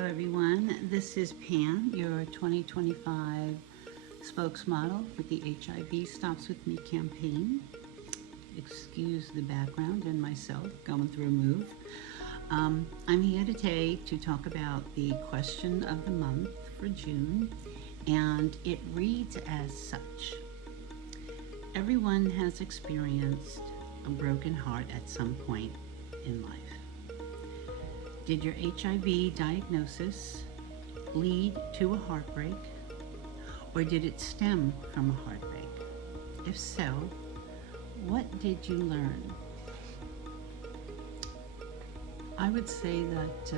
Hello everyone, this is Pam, your 2025 spokesmodel with the HIV Stops With Me campaign. Excuse the background and myself going through a move. I'm here today to talk about the question of the month for June, and it reads as such. Everyone has experienced a broken heart at some point in life. Did your HIV diagnosis lead to a heartbreak, or did it stem from a heartbreak? If so, what did you learn? I would say that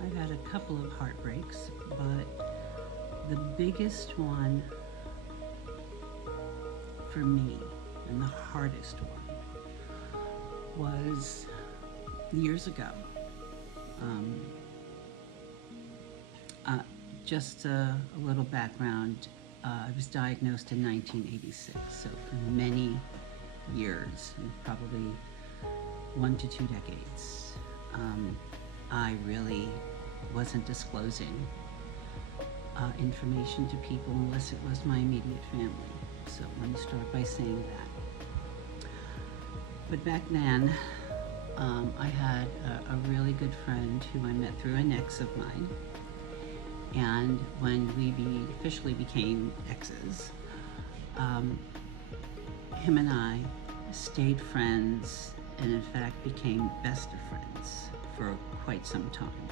I've had a couple of heartbreaks, but the biggest one for me, and the hardest one, was years ago. Just a little background. I was diagnosed in 1986, so for many years, probably 1 to 2 decades, I really wasn't disclosing information to people unless it was my immediate family. So let me start by saying that. But back then, I had a really good friend who I met through an ex of mine, and when we officially became exes, him and I stayed friends and in fact became best of friends for quite some time.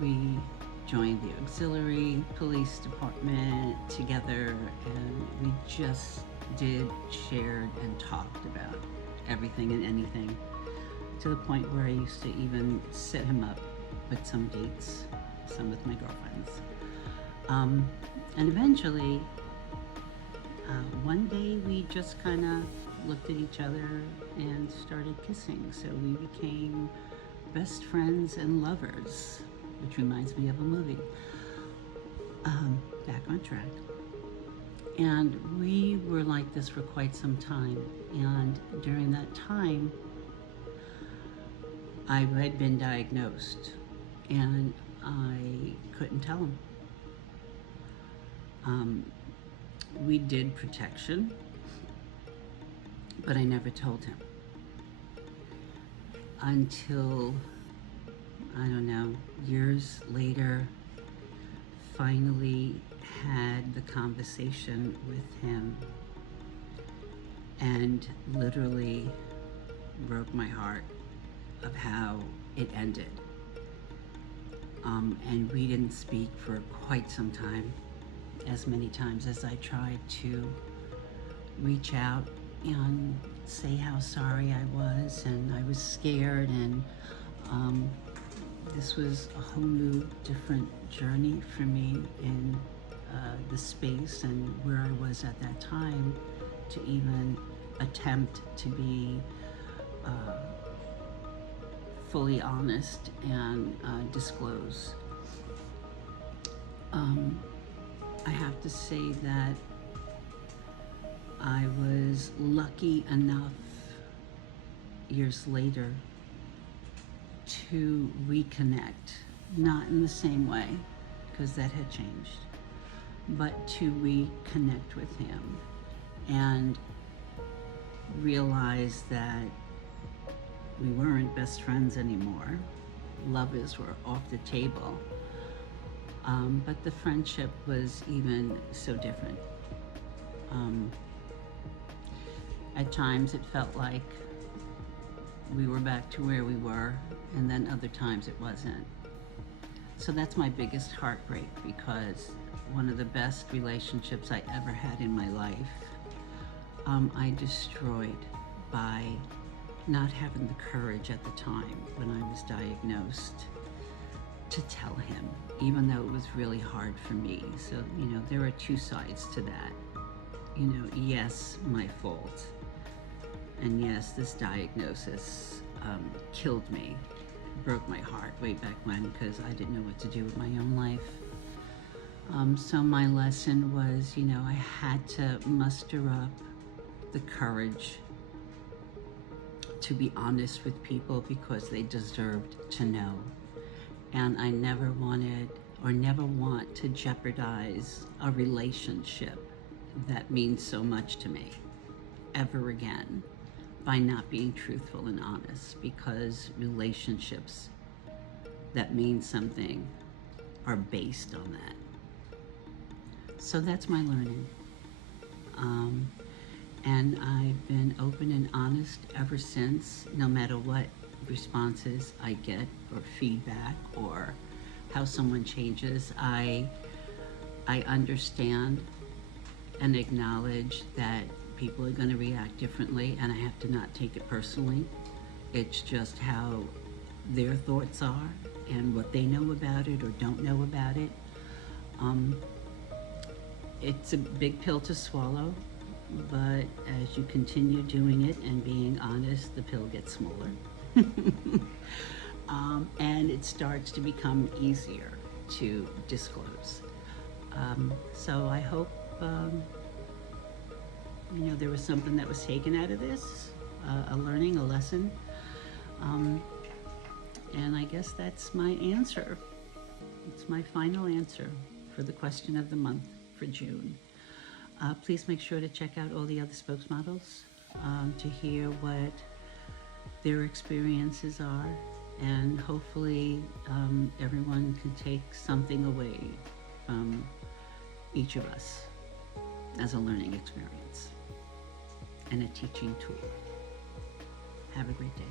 We joined the auxiliary police department together, and we just shared and talked about everything and anything, to the point where I used to even set him up with some dates, some with my girlfriends. And eventually, one day we just kind of looked at each other and started kissing. So we became best friends and lovers, which reminds me of a movie. Back on track. And we were like this for quite some time. And during that time, I had been diagnosed, and I couldn't tell him. We did protection, but I never told him. Until, I don't know, years later, finally had the conversation with him, and literally broke my heart of how it ended. And we didn't speak for quite some time, as many times as I tried to reach out and say how sorry I was, and I was scared, and this was a whole new different journey for me in the space and where I was at that time, to even attempt to be fully honest and disclose. I have to say that I was lucky enough years later to reconnect, not in the same way, because that had changed, but to reconnect with him and realize that we weren't best friends anymore. Lovers were off the table. But the friendship was even so different. At times it felt like we were back to where we were, and then other times it wasn't. So that's my biggest heartbreak, because one of the best relationships I ever had in my life, I destroyed by not having the courage at the time when I was diagnosed to tell him, even though it was really hard for me. So, you know, there are two sides to that. You know, yes, my fault. And yes, this diagnosis killed me, broke my heart way back when, because I didn't know what to do with my own life. So my lesson was, you know, I had to muster up the courage to be honest with people, because they deserved to know. and I never wanted or never want to jeopardize a relationship that means so much to me ever again by not being truthful and honest, because relationships that mean something are based on that. So that's my learning. And I've been open and honest ever since, no matter what responses I get or feedback or how someone changes. I understand and acknowledge that people are going to react differently, and I have to not take it personally. It's just how their thoughts are and what they know about it or don't know about it. It's a big pill to swallow, but as you continue doing it and being honest, the pill gets smaller. And it starts to become easier to disclose. So I hope, there was something that was taken out of this, a learning, a lesson. And I guess that's my answer. It's my final answer for the question of the month for June. Please make sure to check out all the other spokesmodels to hear what their experiences are, and hopefully everyone can take something away from each of us as a learning experience and a teaching tool. Have a great day.